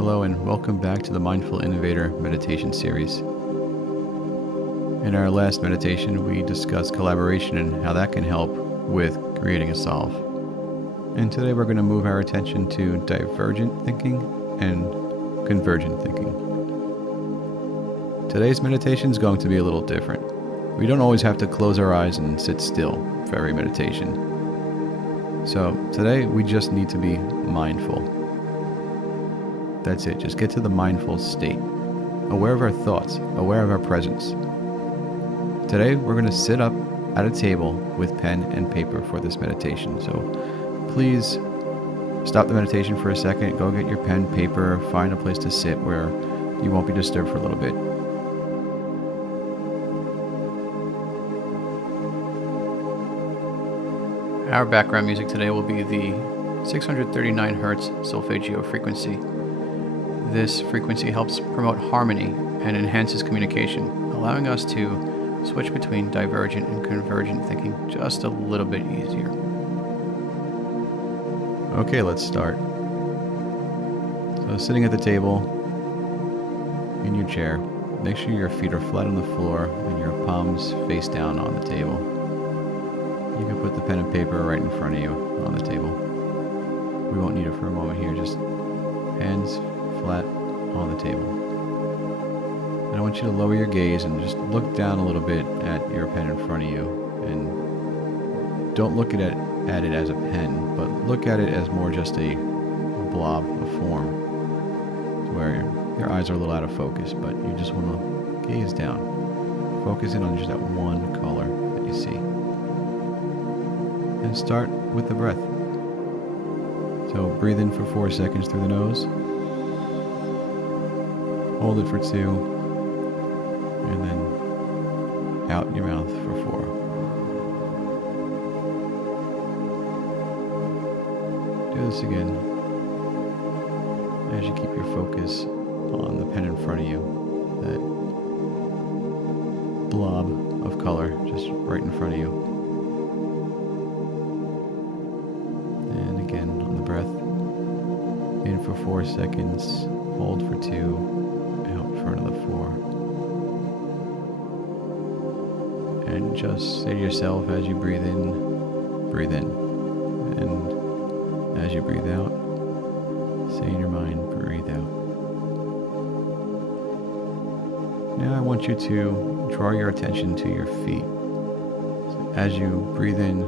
Hello and welcome back to the Mindful Innovator meditation series. In our last meditation, we discussed collaboration and how that can help with creating a solve. And today we're going to move our attention to divergent thinking and convergent thinking. Today's meditation is going to be a little different. We don't always have to close our eyes and sit still for every meditation. So today we just need to be mindful. That's it, just get to the mindful state, aware of our thoughts, aware of our presence. Today we're going to sit up at a table with pen and paper for this meditation. So please stop the meditation for a second, go get your pen, paper, find a place to sit where you won't be disturbed for a little bit. Our background music today will be the 639 Hz solfeggio frequency. This frequency helps promote harmony and enhances communication, allowing us to switch between divergent and convergent thinking just a little bit easier. Okay, let's start. So sitting at the table, in your chair, make sure your feet are flat on the floor and your palms face down on the table. You can put the pen and paper right in front of you on the table. We won't need it for a moment here, just hands flat on the table. And I want you to lower your gaze and just look down a little bit at your pen in front of you. And don't look at it as a pen, but look at it as more just a blob of form, where your eyes are a little out of focus, but you just want to gaze down. Focus in on just that one color that you see. And start with the breath. So breathe in for 4 seconds through the nose. Hold it for 2. And then out your mouth for 4. Do this again as you keep your focus on the pen in front of you. That blob of color just right in front of you. Breath. In for 4 seconds, hold for 2, out for another 4. And just say to yourself as you breathe in, and as you breathe out, say in your mind, breathe out. Now I want you to draw your attention to your feet. So as you breathe in,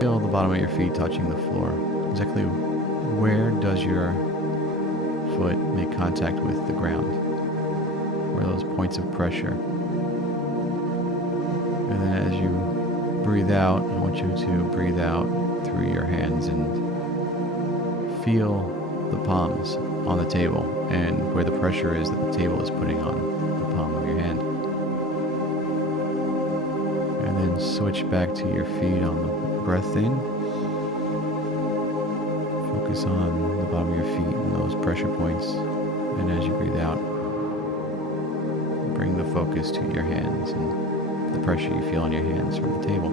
feel the bottom of your feet touching the floor. Exactly where does your foot make contact with the ground? Where are those points of pressure? And then as you breathe out, I want you to breathe out through your hands and feel the palms on the table and where the pressure is that the table is putting on the palm of your hand. And then switch back to your feet on the breath in. Focus on the bottom of your feet and those pressure points. And as you breathe out, bring the focus to your hands and the pressure you feel on your hands from the table.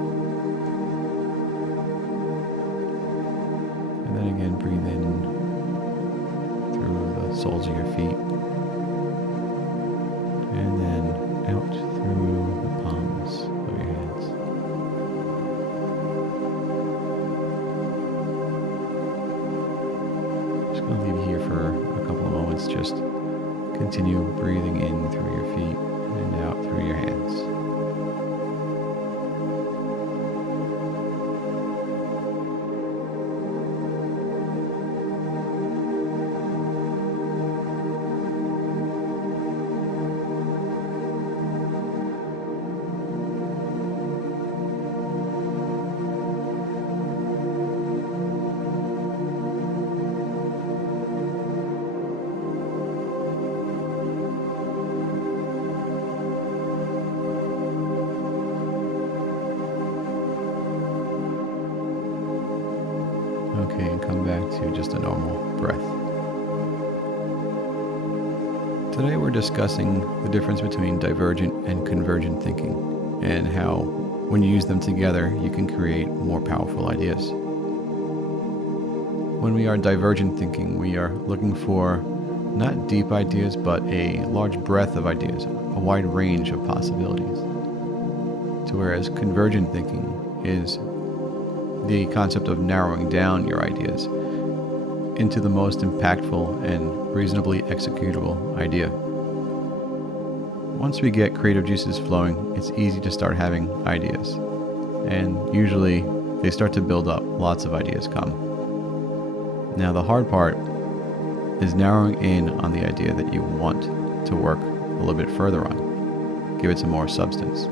And then again, breathe in through the soles of your feet. And then out through the palms of your hands. I'll leave you here for a couple of moments. Just continue breathing in through your feet and out through your hands. Okay, and come back to just a normal breath. Today we're discussing the difference between divergent and convergent thinking and how when you use them together you can create more powerful ideas. When we are divergent thinking, we are looking for not deep ideas, but a large breadth of ideas, a wide range of possibilities. To whereas convergent thinking is the concept of narrowing down your ideas into the most impactful and reasonably executable idea. Once we get creative juices flowing, it's easy to start having ideas. And usually they start to build up, lots of ideas come. Now the hard part is narrowing in on the idea that you want to work a little bit further on. Give it some more substance.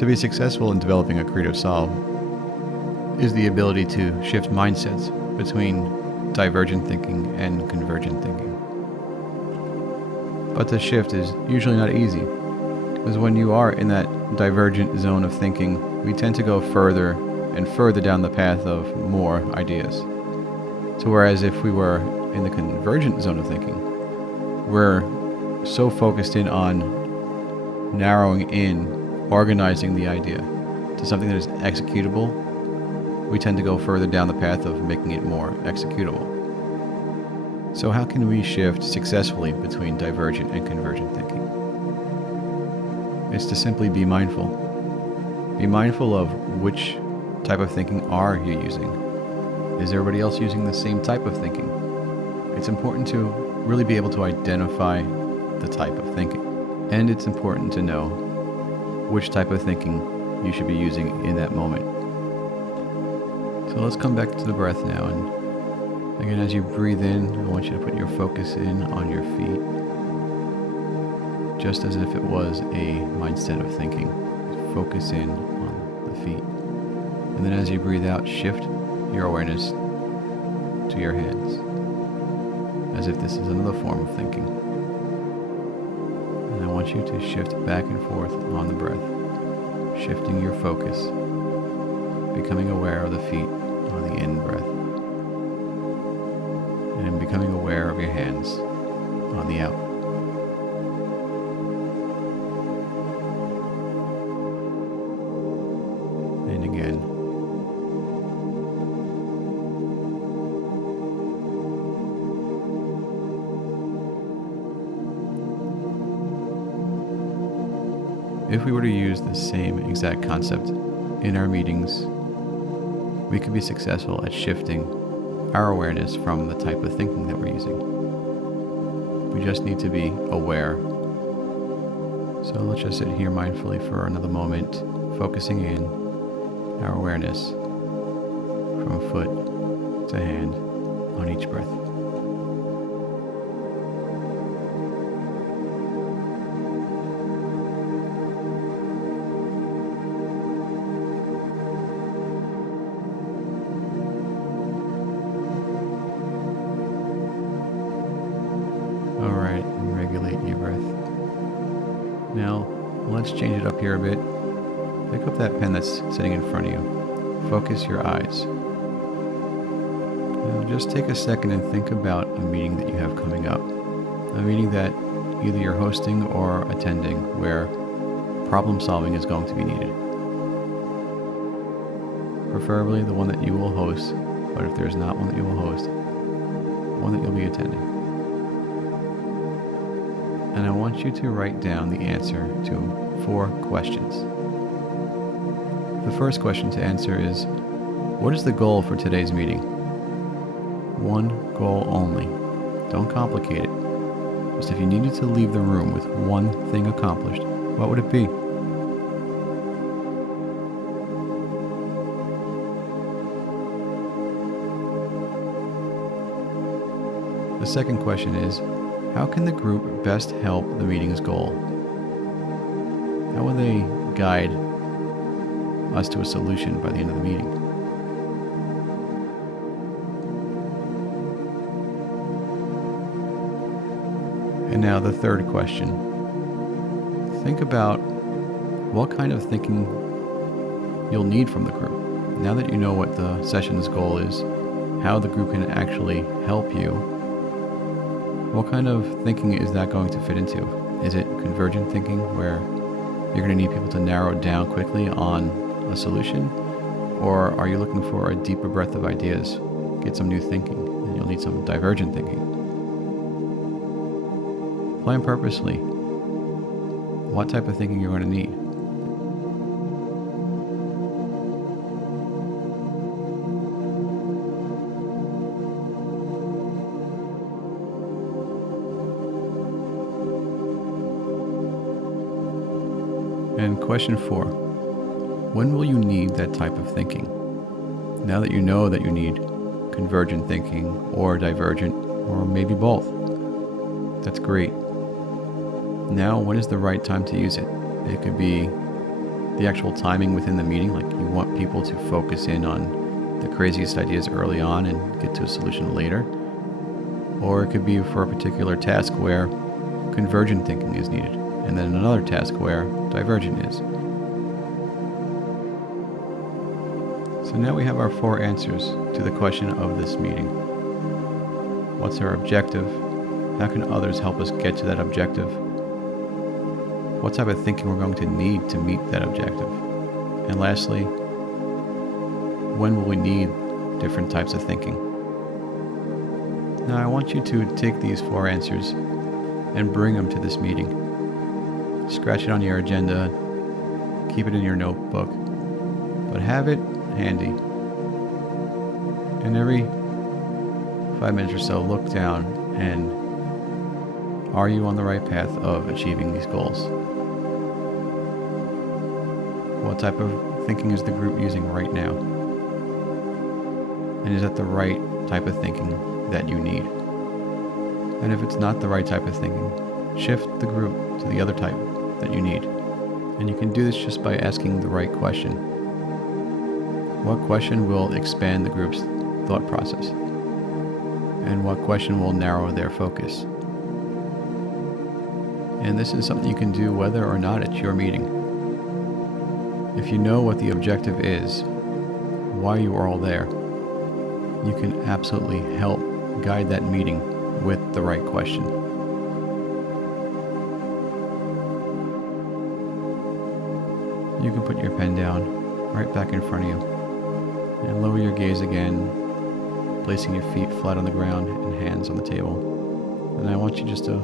To be successful in developing a creative solve is the ability to shift mindsets between divergent thinking and convergent thinking. But the shift is usually not easy, because when you are in that divergent zone of thinking, we tend to go further and further down the path of more ideas. So whereas if we were in the convergent zone of thinking, we're so focused in on narrowing in, organizing the idea to something that is executable, we tend to go further down the path of making it more executable. So how can we shift successfully between divergent and convergent thinking? It's to simply be mindful. Be mindful of which type of thinking are you using. Is everybody else using the same type of thinking? It's important to really be able to identify the type of thinking. And it's important to know which type of thinking you should be using in that moment. So let's come back to the breath now. And again, as you breathe in, I want you to put your focus in on your feet, just as if it was a mindset of thinking. Focus in on the feet. And then as you breathe out, shift your awareness to your hands, as if this is another form of thinking. And I want you to shift back and forth on the breath, shifting your focus, becoming aware of the feet on the in-breath, and becoming aware of your hands on the out. And again. If we were to use the same exact concept in our meetings, we could be successful at shifting our awareness from the type of thinking that we're using. We just need to be aware. So let's just sit here mindfully for another moment, focusing in our awareness from foot to hand on each breath. Alright, regulate your breath. Now, let's change it up here a bit. Pick up that pen that's sitting in front of you. Focus your eyes. Now, just take a second and think about a meeting that you have coming up. A meeting that either you're hosting or attending where problem solving is going to be needed. Preferably the one that you will host, but if there's not one that you will host, one that you'll be attending. And I want you to write down the answer to 4 questions. The first question to answer is, what is the goal for today's meeting? One goal only. Don't complicate it. Just if you needed to leave the room with one thing accomplished, what would it be? The second question is, how can the group best help the meeting's goal? How will they guide us to a solution by the end of the meeting? And now the third question. Think about what kind of thinking you'll need from the group. Now that you know what the session's goal is, how the group can actually help you, what kind of thinking is that going to fit into? Is it convergent thinking, where you're going to need people to narrow down quickly on a solution? Or are you looking for a deeper breadth of ideas, get some new thinking, and you'll need some divergent thinking. Plan purposely what type of thinking you're going to need. And question 4, when will you need that type of thinking? Now that you know that you need convergent thinking or divergent, or maybe both, that's great. Now, when is the right time to use it? It could be the actual timing within the meeting, like you want people to focus in on the craziest ideas early on and get to a solution later. Or it could be for a particular task where convergent thinking is needed, and then another task where divergent is. So now we have our 4 answers to the question of this meeting. What's our objective? How can others help us get to that objective? What type of thinking we're going to need to meet that objective? And lastly, when will we need different types of thinking? Now I want you to take these 4 answers and bring them to this meeting. Scratch it on your agenda, keep it in your notebook, but have it handy. And every 5 minutes or so, look down and are you on the right path of achieving these goals? What type of thinking is the group using right now? And is that the right type of thinking that you need? And if it's not the right type of thinking, shift the group to the other type that you need. And you can do this just by asking the right question. What question will expand the group's thought process? And what question will narrow their focus? And this is something you can do whether or not it's your meeting. If you know what the objective is, why you are all there, you can absolutely help guide that meeting with the right question. You can put your pen down right back in front of you and lower your gaze again, placing your feet flat on the ground and hands on the table. And I want you just to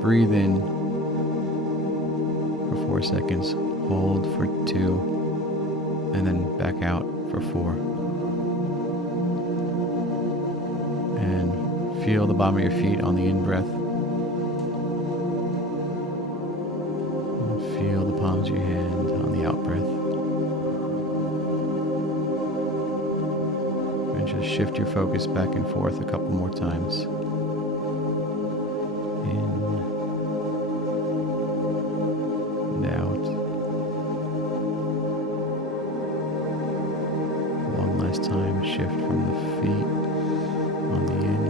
breathe in for 4 seconds, hold for 2, and then back out for 4. And feel the bottom of your feet on the in-breath. And feel the palms of your hand on the out-breath. And just shift your focus back and forth a couple more times. In and out. One last time, shift from the feet on the in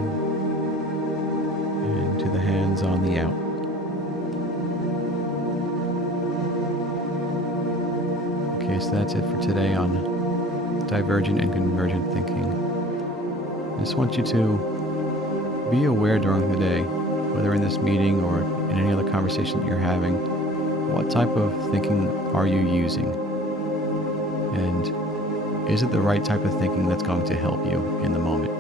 and to the hands on the out. Okay, so that's it for today on divergent and convergent thinking. I just want you to be aware during the day, whether in this meeting or in any other conversation that you're having, what type of thinking are you using? And is it the right type of thinking that's going to help you in the moment?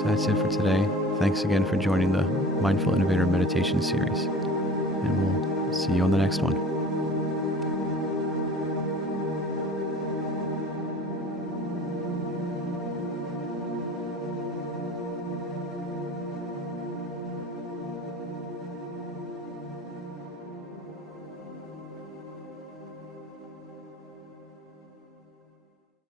So that's it for today. Thanks again for joining the Mindful Innovator Meditation series. And we'll see you on the next one.